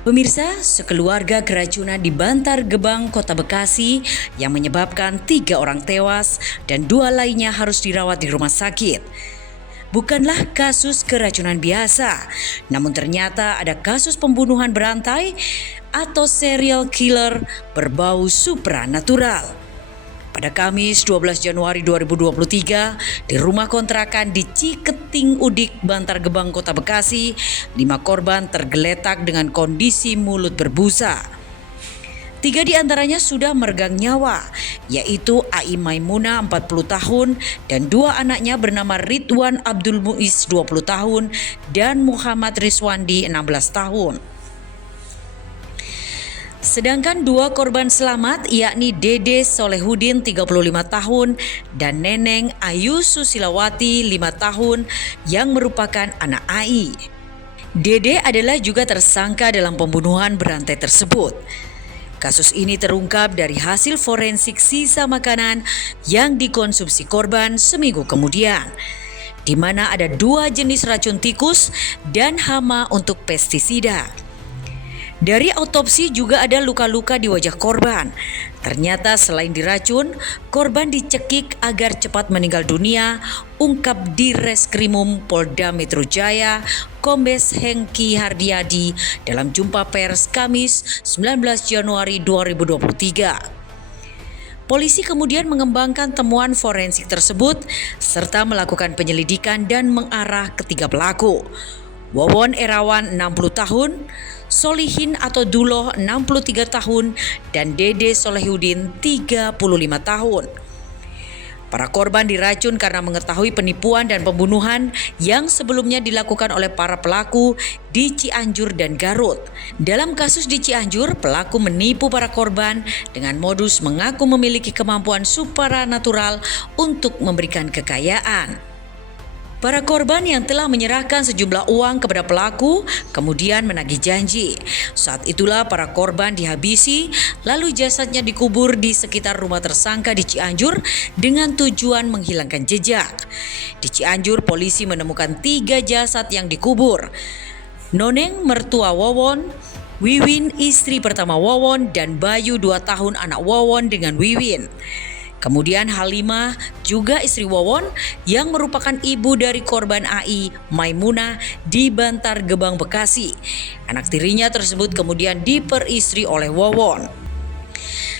Pemirsa, sekeluarga keracunan di Bantar Gebang, Kota Bekasi yang menyebabkan 3 orang tewas dan 2 lainnya harus dirawat di rumah sakit. Bukanlah kasus keracunan biasa, namun ternyata ada kasus pembunuhan berantai atau serial killer berbau supranatural. Pada Kamis 12 Januari 2023, di rumah kontrakan di Ciketing Udik, Bantar Gebang, Kota Bekasi, 5 korban tergeletak dengan kondisi mulut berbusa. 3 di antaranya sudah meregang nyawa, yaitu Ai Maimunah 40 tahun dan 2 anaknya bernama Ridwan Abdul Muiz 20 tahun dan Muhammad Rizwandi 16 tahun. Sedangkan 2 korban selamat yakni Dede Solehudin 35 tahun dan Neneng Ayu Susilawati 5 tahun yang merupakan anak Ai. Dede adalah juga tersangka dalam pembunuhan berantai tersebut. Kasus ini terungkap dari hasil forensik sisa makanan yang dikonsumsi korban seminggu kemudian, di mana ada 2 jenis racun tikus dan hama untuk pestisida. Dari autopsi juga ada luka-luka di wajah korban. Ternyata selain diracun, korban dicekik agar cepat meninggal dunia, ungkap Direskrimum Polda Metro Jaya, Kombes Hengki Haryadi dalam jumpa pers Kamis 19 Januari 2023. Polisi kemudian mengembangkan temuan forensik tersebut serta melakukan penyelidikan dan mengarah ketiga pelaku. Wawon Erawan 60 tahun, Solihin atau Duloh 63 tahun, dan Dede Solehudin 35 tahun. Para korban diracun karena mengetahui penipuan dan pembunuhan yang sebelumnya dilakukan oleh para pelaku di Cianjur dan Garut. Dalam kasus di Cianjur, pelaku menipu para korban dengan modus mengaku memiliki kemampuan supranatural untuk memberikan kekayaan. Para korban yang telah menyerahkan sejumlah uang kepada pelaku kemudian menagih janji. Saat itulah para korban dihabisi, lalu jasadnya dikubur di sekitar rumah tersangka di Cianjur dengan tujuan menghilangkan jejak. Di Cianjur, polisi menemukan 3 jasad yang dikubur. Noneng mertua Wawon, Wiwin istri pertama Wawon, dan Bayu 2 tahun anak Wawon dengan Wiwin. Kemudian Halimah juga istri Wawon yang merupakan ibu dari korban Ai Maimunah di Bantar Gebang, Bekasi. Anak tirinya tersebut kemudian diperistri oleh Wawon.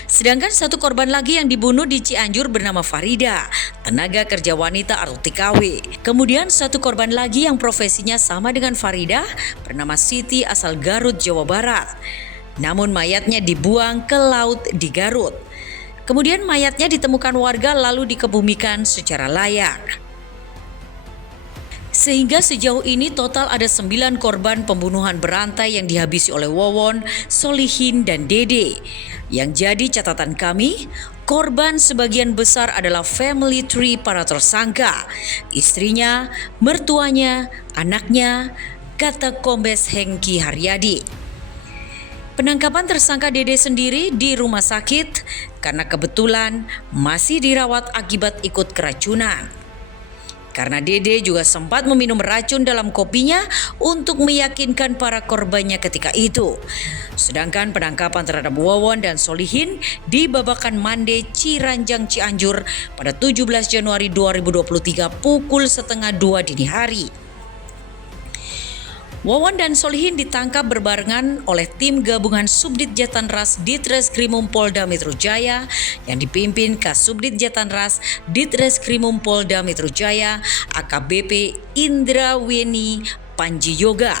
Sedangkan 1 korban lagi yang dibunuh di Cianjur bernama Farida, tenaga kerja wanita atau TKW. Kemudian 1 korban lagi yang profesinya sama dengan Farida bernama Siti asal Garut, Jawa Barat. Namun mayatnya dibuang ke laut di Garut. Kemudian mayatnya ditemukan warga lalu dikebumikan secara layak. Sehingga sejauh ini total ada 9 korban pembunuhan berantai yang dihabisi oleh Wawon, Solihin, dan Dede. Yang jadi catatan kami, korban sebagian besar adalah family tree para tersangka, istrinya, mertuanya, anaknya, kata Kombes Hengki Haryadi. Penangkapan tersangka Dede sendiri di rumah sakit karena kebetulan masih dirawat akibat ikut keracunan. Karena Dede juga sempat meminum racun dalam kopinya untuk meyakinkan para korbannya ketika itu. Sedangkan penangkapan terhadap Wawon dan Solihin di Babakan Mande, Ciranjang, Cianjur pada 17 Januari 2023 pukul 1:30 dini hari. Wawon dan Solihin ditangkap berbarengan oleh tim gabungan Subdit Jatanras Ditreskrimum Polda Metro Jaya yang dipimpin Kasubdit Jatanras Ditreskrimum Polda Metro Jaya AKBP Indraweni Panji Yoga.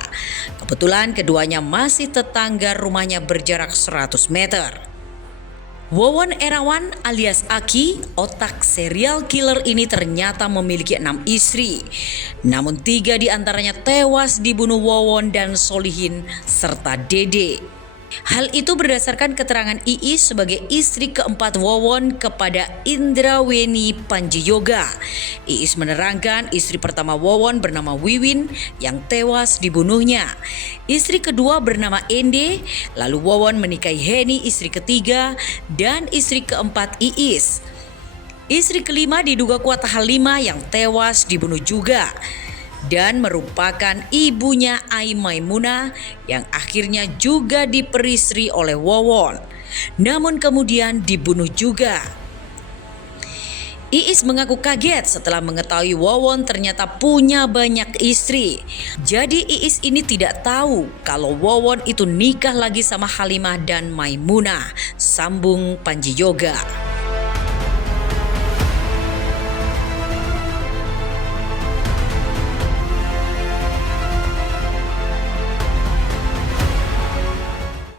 Kebetulan keduanya masih tetangga, rumahnya berjarak 100 meter. Wawon Erawan alias Aki, otak serial killer ini ternyata memiliki 6 istri. Namun 3 di antaranya tewas dibunuh Wawon dan Solihin serta Dede. Hal itu berdasarkan keterangan Iis sebagai istri keempat Wawon kepada Indraweni Panji Yoga. Iis menerangkan istri pertama Wawon bernama Wiwin yang tewas dibunuhnya. Istri kedua bernama Ende, lalu Wawon menikahi Heni istri ketiga, dan istri keempat Iis. Istri kelima diduga kuat Halimah yang tewas dibunuh juga. dan merupakan ibunya Ai Maimunah yang akhirnya juga diperistri oleh Wawon, namun kemudian dibunuh juga. Iis mengaku kaget setelah mengetahui Wawon ternyata punya banyak istri. Jadi Iis ini tidak tahu kalau Wawon itu nikah lagi sama Halimah dan Maimunah, sambung Panji Yoga.